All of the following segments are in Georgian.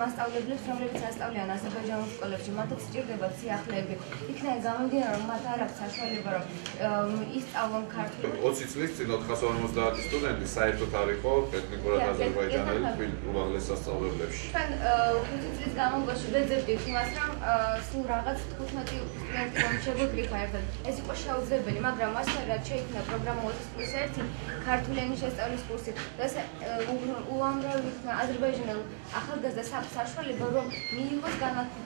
მასწავლებლებს, რომლებიც ასწავლიან აზერბაიჯანულ სკოლებში, მათაც სჭირდებათ სიახლეები. იქნებ გამომდინარე, რომ მათ არ აქვს საშუალება, რომ ისწავლონ ქართულად. 20 წლის წინ 450 სტუდენტი საერთოდ არ იყო ეთნიკურად აზერბაიჯანელი უმაღლეს სასწავლებლებში. ჩვენ 5 წლის განმავლობაში ვეძებდით იმას, რომ სულ რაღაც 15 სტუდენტი რომ შეგვეკლიფა ერთად. ეს იყო შეუძლებელი, მაგრამ მასთან რაც შეიქმნა პროგრამა 20+1 ქართული ენის შესწავლის კურსი. ეს უამრავ იქნა აზერბაიჯანელ ახალგაზრდას აქვს საშუალება, რომ მიიღოს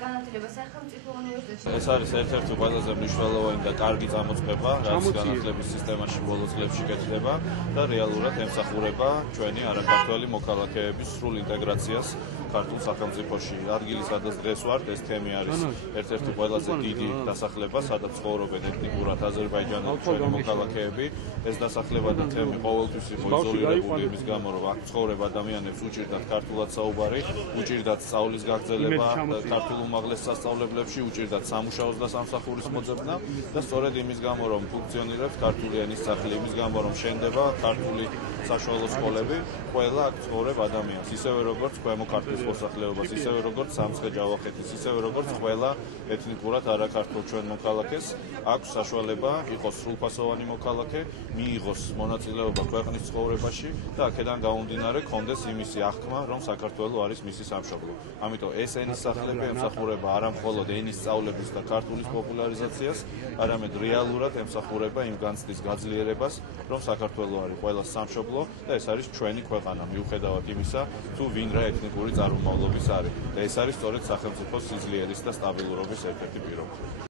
განათლება სახელმწიფო უნივერსიტეტში. ეს არის ერთ-ერთი ყველაზე მნიშვნელოვანი და კარგი წამოწყება, რაც განათლების სისტემაში ბოლო წლებში კეთდება და რეალურად ემსახურება ჩვენი არაქართველი მოქალაქეების სრულ ინტეგრაციას ქართულ სახელმწიფოში. ადგილი, სადაც დღეს ვართ, ეს თემი არის ერთ-ერთი ყველაზე დიდი დასახლება, სადაც ცხოვრობენ ეთნიკურად აზერბაიჯანელი ჩვენი მოქალაქეები. ეს დასახლება და თემი ყოველთვის იყო იზოლირებული იმის გამო, რომ აქ ცხოვრებ ადამიანებს უჭირდათ ქართულად საუბარი, უჭირდათ სწავლის გაგრძელება ქართულ უმაღლეს სასწავლებლებში, უჭირდათ სამუშაოს და სამსახურის მოძებნა და სწორედ იმის გამო, რომ ფუნქციონირებს ქართული ენის სახლი, იმის გამო, რომ შენდება ქართული საშუალო სკოლები, ყველა აქ ცხოვრებ ადამიანს, ისევე როგორც ქვემო ქართლის მოსახლეობას, ისევე როგორც სამცხე-ჯავახეთის, ისევე როგორც ყველა ეთნიკურად არაქართულ ჩვენ მოქალაქეს აქვს საშუალება იყოს სრულფასოვანი მოქალაქე, მიიღოს მონაწილეობა ქვეყნის ცხოვრებაში და აქედან გამომდინარე კონდეს იმისი აღქმა, რომ საქართველო არის მისი სამშობლო. ამიტომ ეს ენის სახლები ემსახურება არა მხოლოდ ენის სწავლების და ქართულის პოპულარიზაციას, არამედ რეალურად ემსახურება იმ განცდის გაძლიერებას, რომ საქართველო არის ყველას სამშობლო და ეს არის ჩვენი ქვეყანა, მიუხედავად იმისა, თუ ვინ რა ეთნიკური წარმომავლობის არის. და ეს არის სწორედ სახელმწიფოს სიძლიერის და სტაბილურობის ერთ-ერთი პირობი.